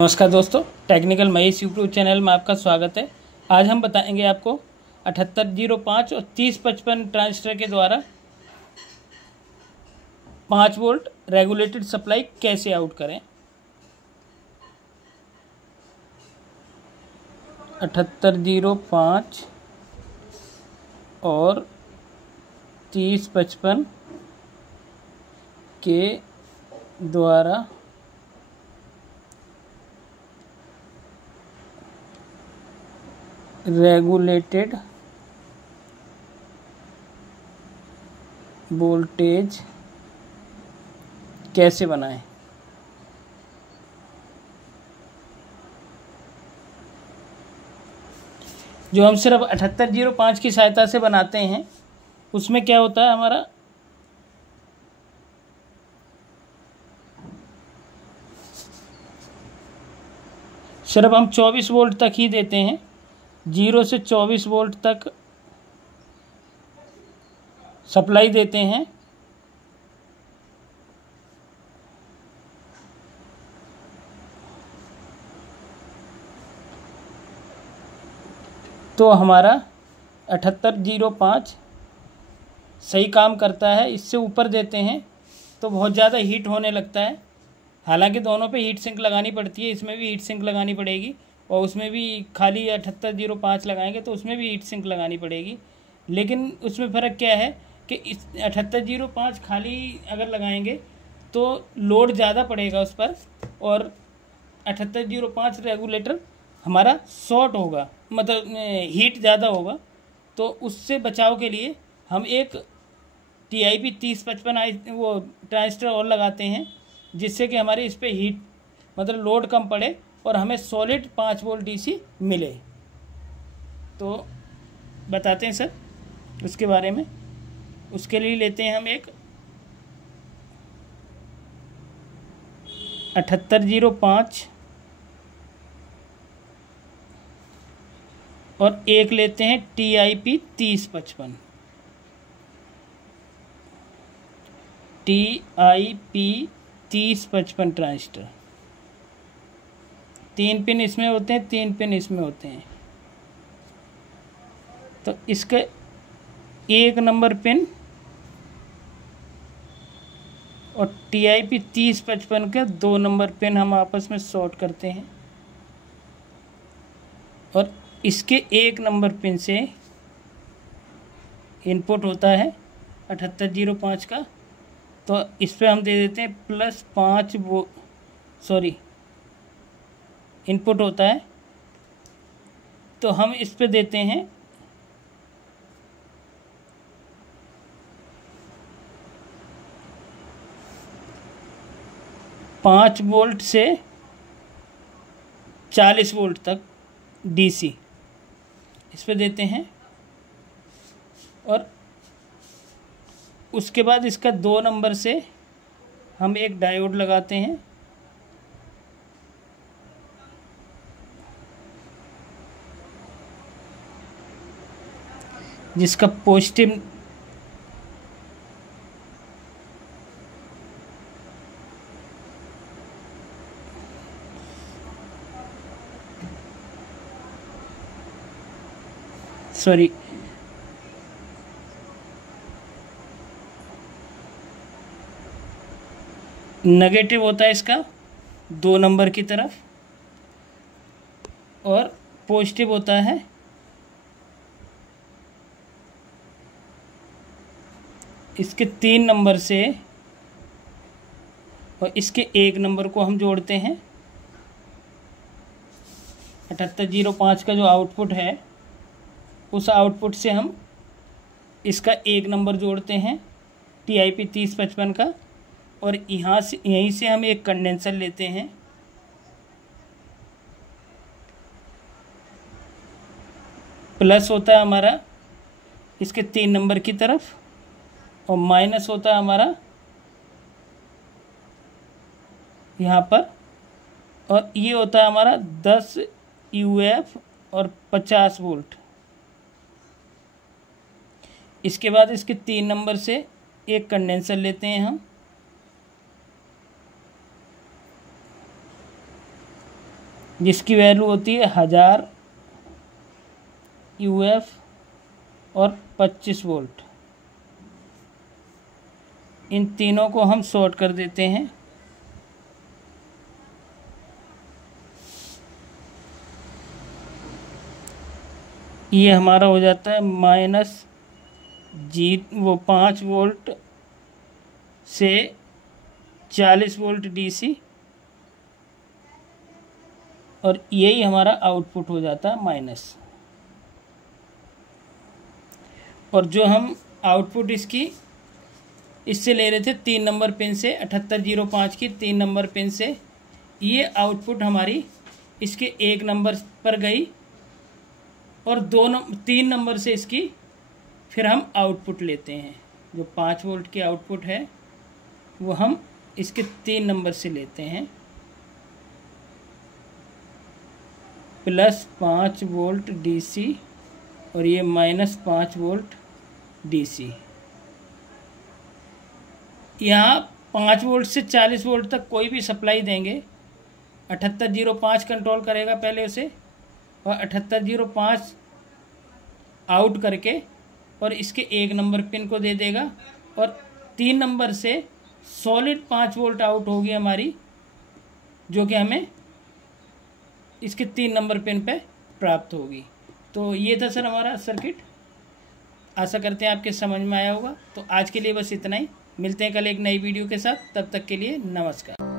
नमस्कार दोस्तों, technical Mahesh YouTube channel में आपका स्वागत है। आज हम बताएंगे आपको 7805 और 3055 ट्रांजिस्टर के द्वारा 5 वोल्ट रेगुलेटेड सप्लाई कैसे आउट करें। 7805 और 3055 के द्वारा रेगुलेटेड वोल्टेज कैसे बनाएं। जो हम सिर्फ 7805 की सहायता से बनाते हैं उसमें क्या होता है, हमारा सिर्फ हम 24 वोल्ट तक ही देते हैं। 0 से 24 वोल्ट तक सप्लाई देते हैं। तो हमारा 7805 सही काम करता है। इससे ऊपर देते हैं तो बहुत ज़्यादा हीट होने लगता है। हालांकि दोनों पे हीट सिंक लगानी पड़ती है, इसमें भी हीट सिंक लगानी पड़ेगी और उसमें भी खाली 7805 लगाएंगे तो उसमें भी हीट सिंक लगानी पड़ेगी। लेकिन उसमें फ़र्क क्या है कि इस 7805 खाली अगर लगाएंगे तो लोड ज़्यादा पड़ेगा उस पर, और 7805 रेगुलेटर हमारा शॉर्ट होगा, मतलब हीट ज़्यादा होगा। तो उससे बचाव के लिए हम एक TIP 3055 वो ट्रांजिस्टर और लगाते हैं, जिससे कि हमारे इस पे हीट मतलब लोड कम पड़े और हमें सॉलिड 5 वोल्ट DC मिले। तो बताते हैं सर उसके बारे में। उसके लिए लेते हैं हम एक 7805 और एक लेते हैं TIP 3055। TIP 3055 ट्रांजिस्टर, 3 पिन इसमें होते हैं, 3 पिन इसमें होते हैं। तो इसका 1 नंबर पिन और TIP 3055 का 2 नंबर पिन हम आपस में शॉर्ट करते हैं, और इसके 1 नंबर पिन से इनपुट होता है 7805 का। तो इस पे हम दे देते हैं +5 वो इनपुट होता है, तो हम इस पे देते हैं 5 वोल्ट से 40 वोल्ट तक DC इस पे देते हैं। और उसके बाद इसका 2 नंबर से हम एक डायोड लगाते हैं, जिसका पॉजिटिव नेगेटिव होता है इसका 2 नंबर की तरफ, और पॉजिटिव होता है इसके 3 नंबर से, और इसके 1 नंबर को हम जोड़ते हैं। 7805 का जो आउटपुट है उस आउटपुट से हम इसका 1 नंबर जोड़ते हैं TIP 3055 का, और यहीं से हम एक कंडेंसर लेते हैं। प्लस होता है हमारा इसके 3 नंबर की तरफ, और माइनस होता है हमारा यहाँ पर, और ये होता है हमारा 10 UF और 50 वोल्ट। इसके बाद इसके 3 नंबर से एक कंडेंसर लेते हैं हम, जिसकी वैल्यू होती है 1000 UF और 25 वोल्ट। इन तीनों को हम शॉर्ट कर देते हैं। ये हमारा हो जाता है -5 वोल्ट से 40 वोल्ट DC, और यही हमारा आउटपुट हो जाता है माइनस। और जो हम आउटपुट इससे ले रहे थे 3 नंबर पिन से, 7805 की 3 नंबर पिन से, ये आउटपुट हमारी इसके 1 नंबर पर गई और 3 नंबर से इसकी फिर हम आउटपुट लेते हैं। जो 5 वोल्ट की आउटपुट है वो हम इसके 3 नंबर से लेते हैं, +5 वोल्ट DC और ये -5 वोल्ट DC। यहाँ 5 वोल्ट से 40 वोल्ट तक कोई भी सप्लाई देंगे, 7805 कंट्रोल करेगा पहले उसे, और 7805 आउट करके और इसके 1 नंबर पिन को दे देगा, और 3 नंबर से सॉलिड 5 वोल्ट आउट होगी हमारी, जो कि हमें इसके 3 नंबर पिन पे प्राप्त होगी। तो ये था सर हमारा सर्किट। आशा करते हैं आपके समझ में आया होगा। तो आज के लिए बस इतना ही, मिलते हैं कल एक नई वीडियो के साथ, तब तक के लिए नमस्कार।